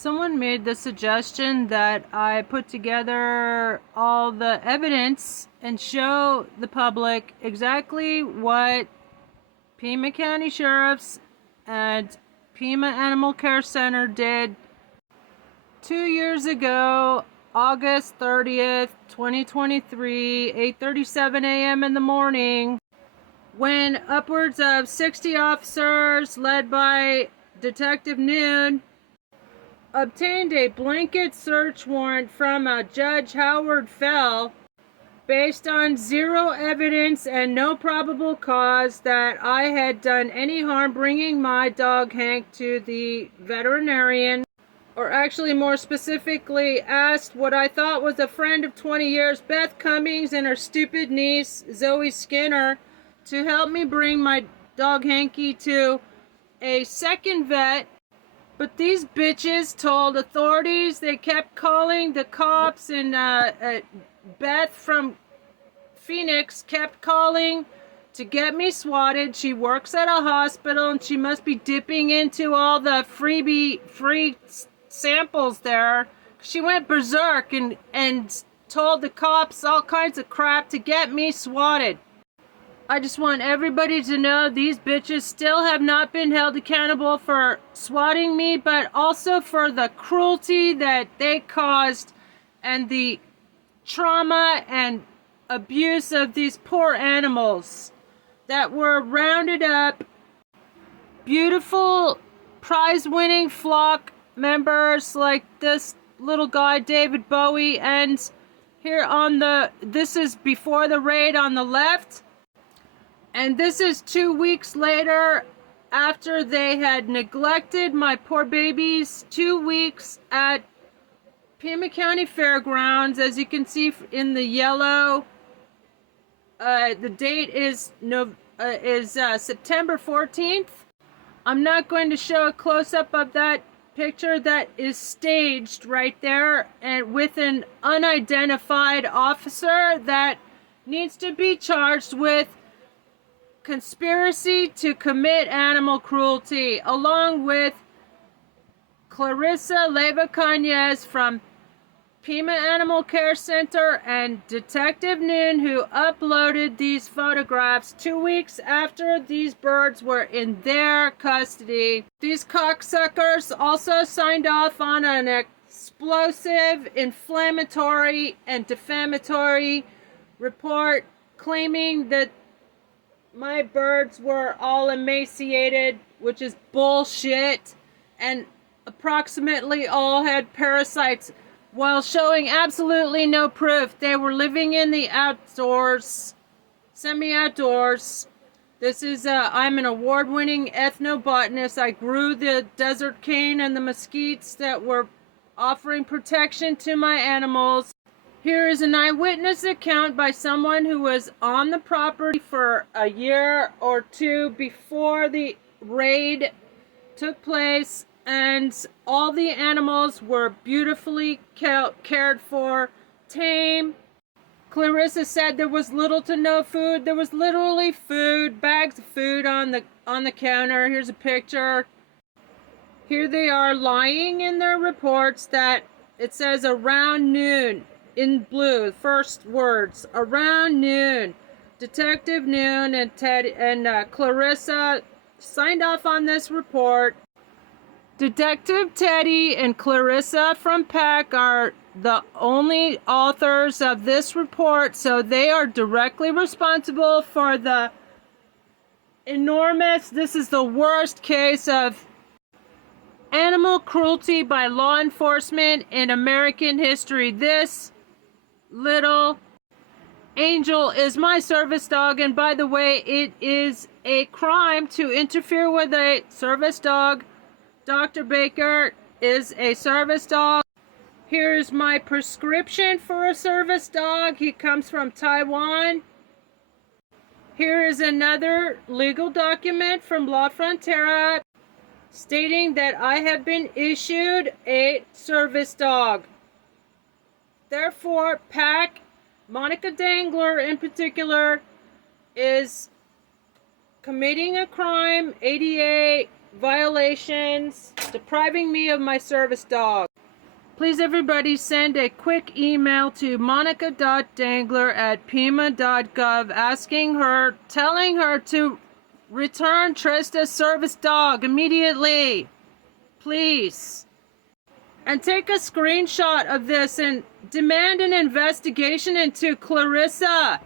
Someone made the suggestion that I put together all the evidence and show the public exactly what Pima County Sheriff's and Pima Animal Care Center did 2 years ago, August 30th, 2023, 8:37 a.m. in the morning, when upwards of 60 officers led by Detective Noon obtained a blanket search warrant from Judge Howard Fell based on zero evidence and no probable cause that I had done any harm bringing my dog Hank to the veterinarian, or actually more specifically asked what I thought was a friend of 20 years, Beth Cummings, and her stupid niece Zoe Skinner to help me bring my dog Hanky to a second vet. But these bitches told authorities, they kept calling the cops, and Beth from Phoenix kept calling to get me swatted. She works at a hospital and she must be dipping into all the free samples there. She went berserk and told the cops all kinds of crap to get me swatted. I just want everybody to know these bitches still have not been held accountable for swatting me, but also for the cruelty that they caused and the trauma and abuse of these poor animals that were rounded up. Beautiful prize-winning flock members like this little guy David Bowie, and here on this is before the raid on the left. And this is 2 weeks later, after they had neglected my poor babies 2 weeks at Pima County Fairgrounds. As you can see in the yellow, the date is September 14th. I'm not going to show a close-up of that picture. That is staged right there, and with an unidentified officer that needs to be charged with conspiracy to commit animal cruelty, along with Clarissa Leva Cañez from Pima Animal Care Center and Detective Noon, who uploaded these photographs 2 weeks after these birds were in their custody. These cocksuckers also signed off on an explosive, inflammatory, and defamatory report claiming that my birds were all emaciated, which is bullshit, and approximately all had parasites, while showing absolutely no proof. They were living in the outdoors, semi-outdoors. This is, I'm an award-winning ethnobotanist. I grew the desert cane and the mesquites that were offering protection to my animals. Here is an eyewitness account by someone who was on the property for a year or two before the raid took place, and all the animals were beautifully cared for, tame. Clarissa said there was little to no food. There was literally food, bags of food on the counter. Here's a picture. Here they are lying in their reports that it says around noon. In blue, first words, around noon. Detective Noon and Clarissa signed off on this report. Detective Teddy and Clarissa from PAC are the only authors of this report, so they are directly responsible for the enormous, this is the worst case of animal cruelty by law enforcement in American history. This little Angel is my service dog, and by the way, it is a crime to interfere with a service dog. Dr. Baker is a service dog. Here's my prescription for a service dog. He comes from Taiwan. Here is another legal document from La Frontera stating that I have been issued a service dog. Therefore, PAC, Monica Dangler in particular, is committing a crime, ADA violations, depriving me of my service dog. Please everybody send a quick email to monica.dangler@pima.gov telling her to return Trista's service dog immediately. Please. And take a screenshot of this and demand an investigation into Clarissa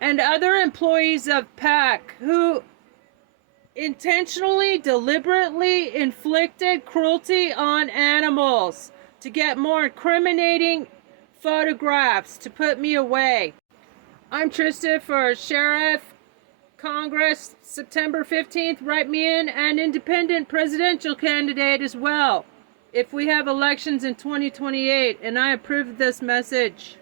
and other employees of PAC who intentionally, deliberately inflicted cruelty on animals to get more incriminating photographs to put me away. I'm Trista for Sheriff, Congress, September 15th. Write me in, and independent presidential candidate as well, if we have elections in 2028, and I approve this message.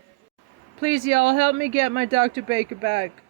Please, y'all, help me get my Dr. Baker back.